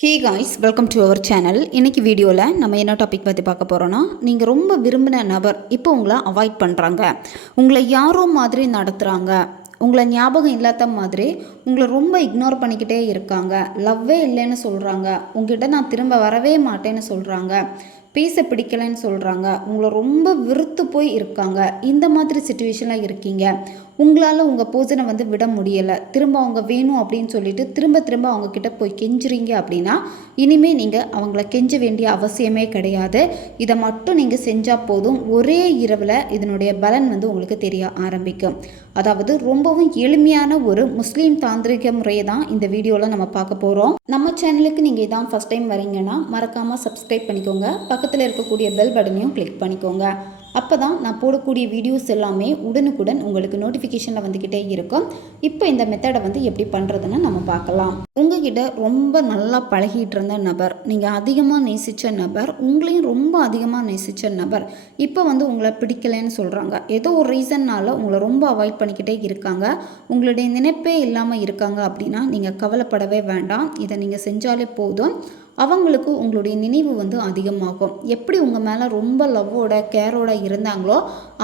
Hey guys welcome to our channel இன்றைக்கி வீடியோவில் நம்ம என்ன டாபிக் பற்றி பார்க்க போகிறோன்னா நீங்கள் ரொம்ப விரும்பின நபர் இப்போ உங்களை அவாய்ட் பண்ணுறாங்க உங்களை யாரோ மாதிரி நடத்துகிறாங்க உங்களை ஞாபகம் இல்லாத மாதிரி உங்களை ரொம்ப இக்னோர் பண்ணிக்கிட்டே இருக்காங்க. லவ்வே இல்லைன்னு சொல்கிறாங்க உங்ககிட்ட நான் திரும்ப வரவே மாட்டேன்னு சொல்கிறாங்க பேச பிடிக்கலைன்னு சொல்கிறாங்க உங்களை ரொம்ப வெறுத்து போய் இருக்காங்க. இந்த மாதிரி சுச்சுவேஷனில் இருக்கீங்க. உங்களால் உங்கள் போசனை வந்து விட முடியலை. திரும்ப அவங்க வேணும் அப்படின்னு சொல்லிட்டு திரும்ப திரும்ப அவங்க கிட்ட போய் கெஞ்சுறீங்க அப்படின்னா இனிமே நீங்கள் அவங்கள கெஞ்ச வேண்டிய அவசியமே கிடையாது. இதை மட்டும் நீங்கள் செஞ்சால் போதும். ஒரே இரவில் இதனுடைய பலன் வந்து உங்களுக்கு தெரிய ஆரம்பிக்கும். அதாவது ரொம்பவும் எளிமையான ஒரு முஸ்லீம் தாந்திரிக முறையை தான் இந்த வீடியோவில் நம்ம பார்க்க போகிறோம் நம்ம சேனலுக்கு நீங்கள் இதான் ஃபஸ்ட் டைம் வரீங்கன்னா மறக்காமல் சப்ஸ்கிரைப் பண்ணிக்கோங்க. பக்கத்தில் இருக்கக்கூடிய பெல் பட்டனையும் கிளிக் பண்ணிக்கோங்க. அப்போ தான் நான் போடக்கூடிய வீடியோஸ் எல்லாமே உடனுக்குடன் உங்களுக்கு நோட்டிஃபிகேஷனில் வந்துக்கிட்டே இருக்கும். இப்போ இந்த மெத்தடை வந்து எப்படி பண்ணுறதுன்னு நம்ம பார்க்கலாம். உங்ககிட்ட ரொம்ப நல்லா பழகிட்டு இருந்த நபர் நீங்கள் அதிகமாக நேசித்த நபர் உங்களையும் ரொம்ப அதிகமாக நேசித்த நபர் இப்போ வந்து உங்களை பிடிக்கலைன்னு சொல்கிறாங்க ஏதோ ஒரு ரீசன்னால் உங்களை ரொம்ப அவாய்ட் பண்ணிக்கிட்டே இருக்காங்க. உங்களுடைய நினைப்பே இல்லாமல் இருக்காங்க அப்படின்னா நீங்கள் கவலைப்படவே வேண்டாம். இதை நீங்கள் செஞ்சாலே போதும். அவங்களுக்கு உங்களுடைய நினைவு வந்து அதிகமாகும். எப்படி உங்கள் மேலே ரொம்ப லவ்வோட கேரோட இருந்தாங்களோ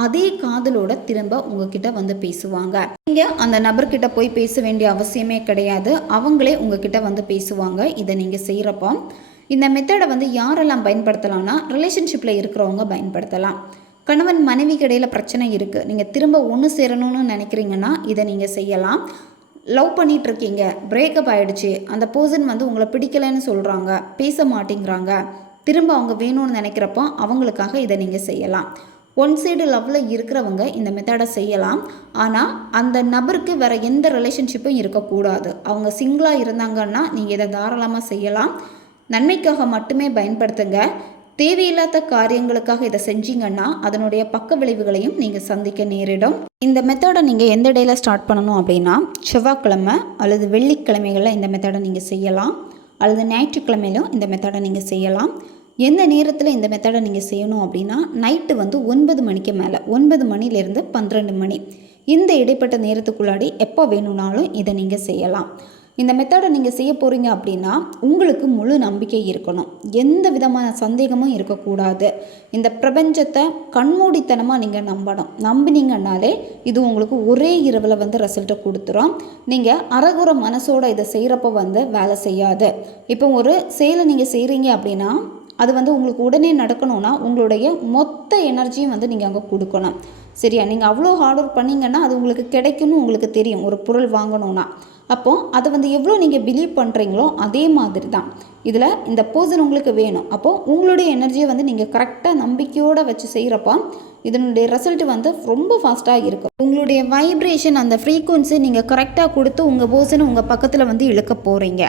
அதே காதலோட திரும்ப உங்ககிட்ட வந்து பேசுவாங்க. நீங்கள் அந்த நபர்கிட்ட போய் பேச வேண்டிய அவசியமே கிடையாது. அவங்களே உங்ககிட்ட வந்து பேசுவாங்க. இதை நீங்கள் செய்கிறப்போ இந்த மெத்தடை வந்து யாரெல்லாம் பயன்படுத்தலாம்னா ரிலேஷன்ஷிப்பில் இருக்கிறவங்க பயன்படுத்தலாம். கணவன் மனைவி இடையில் பிரச்சனை இருக்குது நீங்கள் திரும்ப ஒன்று சேரணும்னு நினைக்கிறீங்கன்னா இதை நீங்கள் செய்யலாம். லவ் பண்ணிட்டு இருக்கீங்க பிரேக்கப் ஆயிடுச்சு. அந்த பர்சன் வந்து உங்களை பிடிக்கலைன்னு சொல்கிறாங்க பேச மாட்டேங்கிறாங்க. திரும்ப அவங்க வேணும்னு நினைக்கிறப்போ அவங்களுக்காக இதை நீங்கள் செய்யலாம். ஒன் சைடு லவ்வில் இருக்கிறவங்க இந்த மெத்தடை செய்யலாம். ஆனால் அந்த நபருக்கு வேறு எந்த ரிலேஷன்ஷிப்பும் இருக்கக்கூடாது. அவங்க சிங்கிளாக இருந்தாங்கன்னா நீங்கள் இதை தாராளமாக செய்யலாம். நன்மைக்காக மட்டுமே பயன்படுத்துங்க. தேவையில்லாத காரியங்களுக்காக இதை செஞ்சீங்கன்னா அதனுடைய பக்க விளைவுகளையும் நீங்கள் சந்திக்க நேரிடும். இந்த மெத்தடை நீங்கள் எந்த டேயில் ஸ்டார்ட் பண்ணணும் அப்படின்னா செவ்வாய்க்கிழமை அல்லது வெள்ளிக்கிழமைகளில் இந்த மெத்தடை நீங்கள் செய்யலாம். அல்லது ஞாயிற்றுக்கிழமையிலும் இந்த மெத்தடை நீங்கள் செய்யலாம். எந்த நேரத்தில் இந்த மெத்தடை நீங்கள் செய்யணும் அப்படின்னா நைட்டு வந்து ஒன்பது மணிக்கு மேலே ஒன்பது மணிலேருந்து பன்னிரெண்டு மணி. இந்த இடைப்பட்ட நேரத்துக்குள்ளாடி எப்போ வேணும்னாலும் இதை நீங்கள் செய்யலாம். இந்த மெத்தடை நீங்கள் செய்ய போகிறீங்க அப்படின்னா உங்களுக்கு முழு நம்பிக்கை இருக்கணும். எந்த விதமான சந்தேகமும் இருக்கக்கூடாது. இந்த பிரபஞ்சத்தை கண்மூடித்தனமாக நீங்கள் நம்பணும். நம்பினீங்கன்னாலே இது உங்களுக்கு ஒரே இரவில் வந்து ரிசல்ட்டை கொடுத்துரும். நீங்கள் அறகுற மனசோட இதை செய்கிறப்ப வந்து வேலை செய்யாது. இப்போ ஒரு செயலை நீங்கள் செய்கிறீங்க அப்படின்னா அது வந்து உங்களுக்கு உடனே நடக்கணும்னா உங்களுடைய மொத்த எனர்ஜியும் வந்து நீங்கள் அங்கே கொடுக்கணும். சரியா? நீங்கள் அவ்வளோ ஹார்ட் ஒர்க் பண்ணிங்கன்னா அது உங்களுக்கு கிடைக்கும்னு உங்களுக்கு தெரியும். ஒரு பொருள் வாங்கணும்னா. அப்போது அதை வந்து எவ்வளோ நீங்கள் பிலீவ் பண்ணுறீங்களோ அதே மாதிரி தான் இதில் இந்த போர்ஷன் உங்களுக்கு வேணும். அப்போது உங்களுடைய எனர்ஜியை வந்து நீங்கள் கரெக்டாக நம்பிக்கையோடு வச்சு செய்கிறப்போ இதனுடைய ரிசல்ட் வந்து ரொம்ப ஃபாஸ்ட்டாக இருக்கும். உங்களுடைய வைப்ரேஷன் அந்த ஃப்ரீக்குவன்சி நீங்கள் கரெக்டாக கொடுத்து உங்கள் போர்ஷனை உங்கள் பக்கத்தில் வந்து இழுக்க போகிறீங்க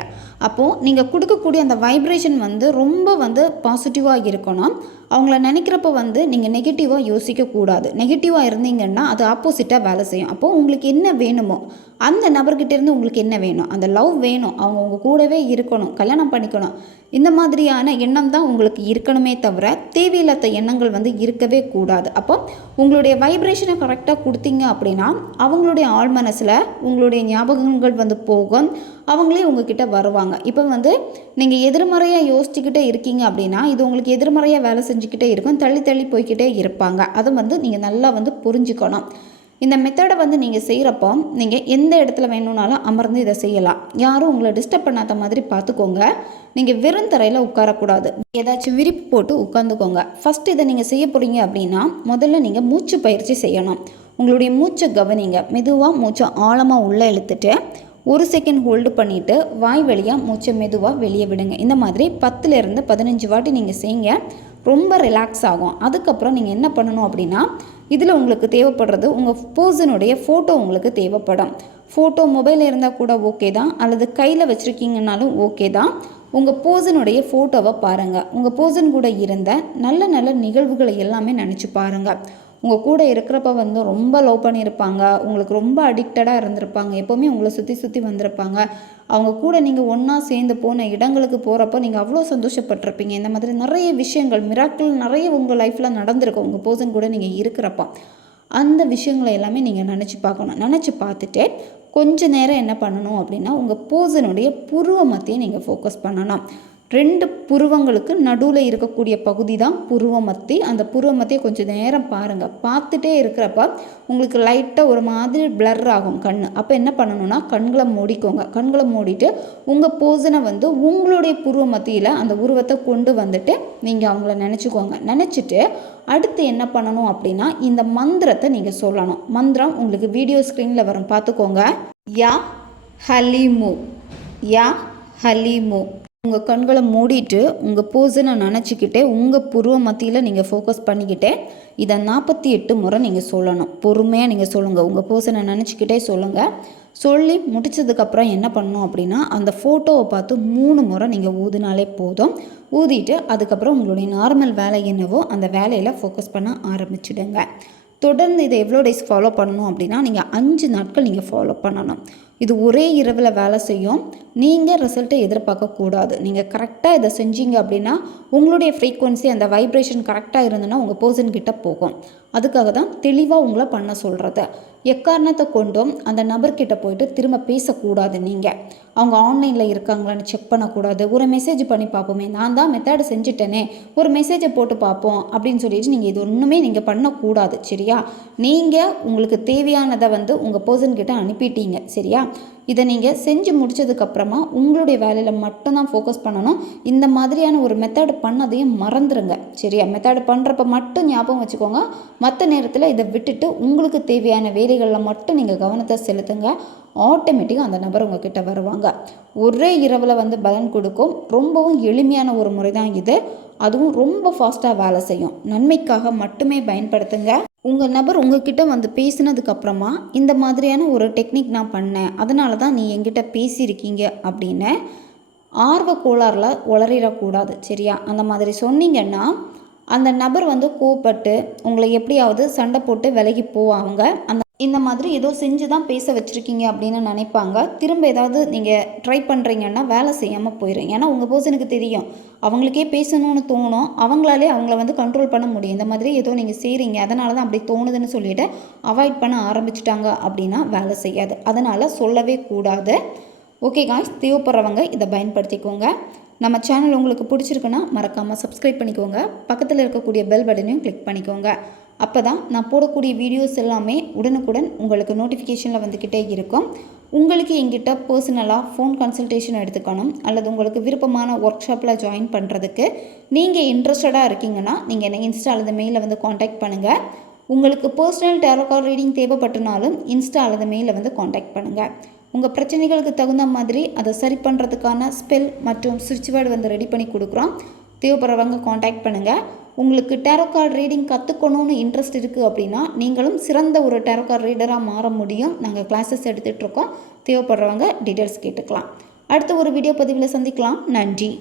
அப்போது நீங்கள் கொடுக்கக்கூடிய அந்த வைப்ரேஷன் வந்து ரொம்ப வந்து பாசிட்டிவாக இருக்கணும். அவங்கள நினைக்கிறப்ப வந்து நீங்கள் நெகட்டிவாக யோசிக்கக்கூடாது. நெகட்டிவாக இருந்தீங்கன்னா அது ஆப்போசிட்டாக வேலை செய்யும். அப்போது உங்களுக்கு என்ன வேணுமோ அந்த நபர்கிட்டேருந்து உங்களுக்கு என்ன வேணும்? அந்த லவ் வேணும். அவங்க உங்கள் கூடவே இருக்கணும். கல்யாணம் பண்ணிக்கணும். இந்த மாதிரியான எண்ணம் தான் உங்களுக்கு இருக்கணுமே தவிர தேவையில்லாத எண்ணங்கள் வந்து இருக்கவே கூடாது. அப்போ உங்களுடைய வைப்ரேஷனை கரெக்டாக கொடுத்தீங்க அப்படின்னா அவங்களுடைய ஆழ் மனசில் உங்களுடைய ஞாபகங்கள் வந்து போகும். அவங்களே உங்ககிட்ட வருவாங்க. இப்போ வந்து நீங்கள் எதிர்மறையாக யோசிச்சுக்கிட்டே இருக்கீங்க அப்படின்னா இது உங்களுக்கு எதிர்மறையாக வேலை செஞ்சுக்கிட்டே இருக்கும். தள்ளி தள்ளி போய்கிட்டே இருப்பாங்க. அதை வந்து நீங்கள் நல்லா வந்து புரிஞ்சுக்கணும். இந்த மெத்தடை வந்து நீங்கள் செய்கிறப்போ நீங்கள் எந்த இடத்துல வேணும்னாலும் அமர்ந்து இதை செய்யலாம். யாரும் உங்களை டிஸ்டர்ப் பண்ணாத மாதிரி பார்த்துக்கோங்க. நீங்கள் வெறும் தரையில் உட்காரக்கூடாது. ஏதாச்சும் விரிப்பு போட்டு உட்காந்துக்கோங்க. ஃபஸ்ட் இதை நீங்கள் செய்ய போகிறீங்க அப்படின்னா முதல்ல நீங்கள் மூச்சு பயிற்சி செய்யணும். உங்களுடைய மூச்சை கவனிங்க. மெதுவாக மூச்சை ஆழமாக உள்ளே இழுத்துட்டு ஒரு செகண்ட் ஹோல்டு பண்ணிவிட்டு வாய் வழியாக மூச்சை மெதுவாக வெளியே விடுங்க. இந்த மாதிரி பத்துலேருந்து பதினஞ்சு வாட்டி நீங்கள் செய்யுங்க ரொம்ப ரிலாக்ஸ் ஆகும். அதுக்கப்புறம் நீங்கள் என்ன பண்ணணும் அப்படின்னா இதில் உங்களுக்கு தேவைப்படுறது உங்கள் பர்சனுடைய ஃபோட்டோ உங்களுக்கு தேவைப்படும். ஃபோட்டோ மொபைலில் இருந்தால் கூட ஓகே தான். அல்லது கையில் வச்சுருக்கீங்கனாலும் ஓகே தான். உங்கள் போசனுடைய ஃபோட்டோவை பாருங்கள் உங்கள் போசன் கூட இருந்த நல்ல நல்ல நிகழ்வுகளை எல்லாமே நினச்சி பாருங்கள் உங்கள் கூட இருக்கிறப்ப வந்து ரொம்ப லவ் பண்ணியிருப்பாங்க. உங்களுக்கு ரொம்ப அடிக்டடாக இருந்திருப்பாங்க. எப்போவுமே உங்களை சுற்றி சுற்றி வந்திருப்பாங்க. அவங்க கூட நீங்கள் ஒன்றா சேர்ந்து போன இடங்களுக்கு போகிறப்போ நீங்கள் அவ்வளோ சந்தோஷப்பட்டிருப்பீங்க. இந்த மாதிரி நிறைய விஷயங்கள் மிராக்கள் நிறைய உங்கள் லைஃப்பில் நடந்திருக்கும் உங்கள் பர்சன் கூட நீங்கள் இருக்கிறப்போ. அந்த விஷயங்களை எல்லாமே நீங்கள் நினச்சி பார்க்கணும். நினச்சி பார்த்துட்டு கொஞ்ச நேரம் என்ன பண்ணணும் அப்படின்னா உங்கள் போர்சனுடைய புருவ மத்தியை நீங்கள் ஃபோக்கஸ் பண்ணணும். ரெண்டு புருவங்களுக்கு நடுவில் இருக்கக்கூடிய பகுதி தான் புருவ மத்தி அந்த புருவ மத்தியை கொஞ்சம் நேரம் பாருங்கள் பார்த்துட்டே இருக்கிறப்ப உங்களுக்கு லைட்டாக ஒரு மாதிரி பிளர் ஆகும் கண் அப்போ என்ன பண்ணணும்னா கண்களை மூடிக்கோங்க. கண்களை மூடிட்டு உங்கள் போசனை வந்து உங்களுடைய புருவ மத்தியில் அந்த உருவத்தை கொண்டு வந்துட்டு நீங்கள் அவங்கள நினச்சிக்கோங்க. நினச்சிட்டு அடுத்து என்ன பண்ணணும் அப்படின்னா இந்த மந்திரத்தை நீங்கள் சொல்லணும். மந்திரம் உங்களுக்கு வீடியோ ஸ்க்ரீனில் வரும். பார்த்துக்கோங்க. யா ஹலிமு. யா ஹலிமு. உங்கள் கண்களை மூடிட்டு உங்கள் போஸனை நினச்சிக்கிட்டே உங்கள் புருவ மத்தியில் நீங்கள் ஃபோக்கஸ் பண்ணிக்கிட்டே இதை நாற்பத்தி எட்டு முறை நீங்கள் சொல்லணும். பொறுமையாக நீங்கள் சொல்லுங்கள் உங்கள் போஸனை நினச்சிக்கிட்டே சொல்லுங்கள் சொல்லி முடித்ததுக்கப்புறம் என்ன பண்ணணும் அப்படின்னா அந்த ஃபோட்டோவை பார்த்து மூணு முறை நீங்கள் ஊதினாலே போதும். ஊதிட்டு அதுக்கப்புறம் உங்களுடைய நார்மல் வேலை என்னவோ அந்த வேலையில் ஃபோக்கஸ் பண்ண ஆரம்பிச்சிடுங்க. தொடர்ந்து இதை எவ்வளோ டேஸ் ஃபாலோ பண்ணணும் அப்படின்னா நீங்கள் அஞ்சு நாட்கள் நீங்கள் ஃபாலோ பண்ணணும். இது ஒரே இரவில் வேலை செய்யும். நீங்கள் ரிசல்ட்டை எதிர்பார்க்கக்கூடாது நீங்கள் கரெக்டாக இதை செஞ்சீங்க அப்படின்னா உங்களுடைய ஃப்ரீக்குவன்சி அந்த வைப்ரேஷன் கரெக்டாக இருந்ததுன்னா உங்கள் பர்சன் கிட்ட போகும். அதுக்காக தான் தெளிவாக உங்களை பண்ண சொல்கிறது எக்காரணத்தை கொண்டும் அந்த நபர்கிட்ட போயிட்டு திரும்ப பேசக்கூடாது நீங்கள் அவங்க ஆன்லைனில் இருக்காங்களான்னு செக் பண்ணக்கூடாது. ஒரு மெசேஜ் பண்ணி பார்ப்போமே நான் தான் மெத்தடு செஞ்சுட்டேனே ஒரு மெசேஜை போட்டு பார்ப்போம் அப்படின்னு சொல்லிட்டு நீங்கள் இது ஒன்றுமே நீங்கள் பண்ணக்கூடாது சரியா? நீங்கள் உங்களுக்கு தேவையானதை வந்து உங்கள் பர்சன் கிட்ட அனுப்பிட்டீங்க சரியா? இதை நீங்கள் செஞ்சு முடிச்சதுக்கப்புறமா உங்களுடைய வேலையில் மட்டும்தான் ஃபோக்கஸ் பண்ணணும். இந்த மாதிரியான ஒரு மெத்தடு பண்ணதையும் மறந்துடுங்க சரியா? மெத்தடு பண்ணுறப்ப மட்டும் ஞாபகம் வச்சுக்கோங்க. மற்ற நேரத்தில் இதை விட்டுட்டு உங்களுக்கு தேவையான வேலைகளில் மட்டும் நீங்கள் கவனத்தை செலுத்துங்க. ஆட்டோமேட்டிக்காக அந்த நபர் உங்ககிட்ட வருவாங்க. ஒரே இரவில் வந்து பலன் கொடுக்கும். ரொம்பவும் எளிமையான ஒரு முறை தான் இது. அதுவும் ரொம்ப ஃபாஸ்ட்டாக வேலை செய்யும். நன்மைக்காக மட்டுமே பயன்படுத்துங்க. உங்கள் நபர் உங்ககிட்ட வந்து பேசினதுக்கப்புறமா இந்த மாதிரியான ஒரு டெக்னிக் நான் பண்ணேன். அதனால தான் நீ என்கிட்ட பேசியிருக்கீங்க அப்படின்னு ஆர்வ கோளாறில் உளறிடக்கூடாது சரியா? அந்த மாதிரி சொன்னீங்கன்னா அந்த நபர் வந்து கோவப்பட்டு உங்களை எப்படியாவது சண்டை போட்டு விலகி போவாங்க அந்த இந்த மாதிரி ஏதோ செஞ்சு தான் பேச வச்சுருக்கீங்க அப்படின்னு நினைப்பாங்க. திரும்ப ஏதாவது நீங்கள் ட்ரை பண்ணுறீங்கன்னா வேலை செய்யாமல் போயிடும் ஏன்னா உங்கள் பர்சனுக்கு தெரியும். அவங்களுக்கே பேசணும்னு தோணும். அவங்களாலே அவங்கள வந்து கண்ட்ரோல் பண்ண முடியும். இந்த மாதிரி ஏதோ நீங்கள் செய்கிறீங்க அதனால தான் அப்படி தோணுதுன்னு சொல்லிட்டு அவாய்ட் பண்ண ஆரம்பிச்சிட்டாங்க அப்படின்னா வேலை செய்யாது. அதனால் சொல்லவே கூடாது. ஓகே காய்ஸ் தேவைப்படுறவங்க இதை பயன்படுத்திக்கோங்க. நம்ம சேனல் உங்களுக்கு பிடிச்சிருக்குன்னா மறக்காமல் சப்ஸ்கிரைப் பண்ணிக்கோங்க. பக்கத்தில் இருக்கக்கூடிய பெல் பட்டனையும் கிளிக் பண்ணிக்கோங்க. அப்போ தான் நான் போடக்கூடிய வீடியோஸ் எல்லாமே உடனுக்குடன் உங்களுக்கு நோட்டிஃபிகேஷனில் வந்துக்கிட்டே இருக்கும். உங்களுக்கு எங்கிட்ட பர்சனலாக ஃபோன் கன்சல்டேஷன் எடுத்துக்கணும் அல்லது உங்களுக்கு விருப்பமான ஒர்க் ஷாப்பில் ஜாயின் பண்ணுறதுக்கு நீங்கள் இன்ட்ரெஸ்டடாக இருக்கீங்கன்னா நீங்கள் என்னை இன்ஸ்டா அல்லது மெயிலில் வந்து காண்டாக்ட் பண்ணுங்கள் உங்களுக்கு பர்சனல் டேரோகால் ரீடிங் தேவைப்பட்டனாலும் இன்ஸ்டா அல்லது மெயிலில் வந்து காண்டாக்ட் பண்ணுங்கள் உங்கள் பிரச்சனைகளுக்கு தகுந்த மாதிரி அதை சரி பண்ணுறதுக்கான ஸ்பெல் மற்றும் சுவிட்ச் வேர்டு வந்து ரெடி பண்ணி கொடுக்குறோம். தேவைப்படுறவங்க காண்டாக்ட் பண்ணுங்கள் உங்களுக்கு டேரோ கார்டு ரீடிங் கற்றுக்கணும்னு இன்ட்ரெஸ்ட் இருக்குது அப்படின்னா நீங்களும் சிறந்த ஒரு டேரோ கார்டு ரீடராக மாற முடியும். நாங்கள் கிளாஸஸ் எடுத்துகிட்ருக்கோம் தேவைப்படுறவங்க டீட்டெயில்ஸ் கேட்டுக்கலாம். அடுத்த ஒரு வீடியோ பதிவில் சந்திக்கலாம். நன்றி.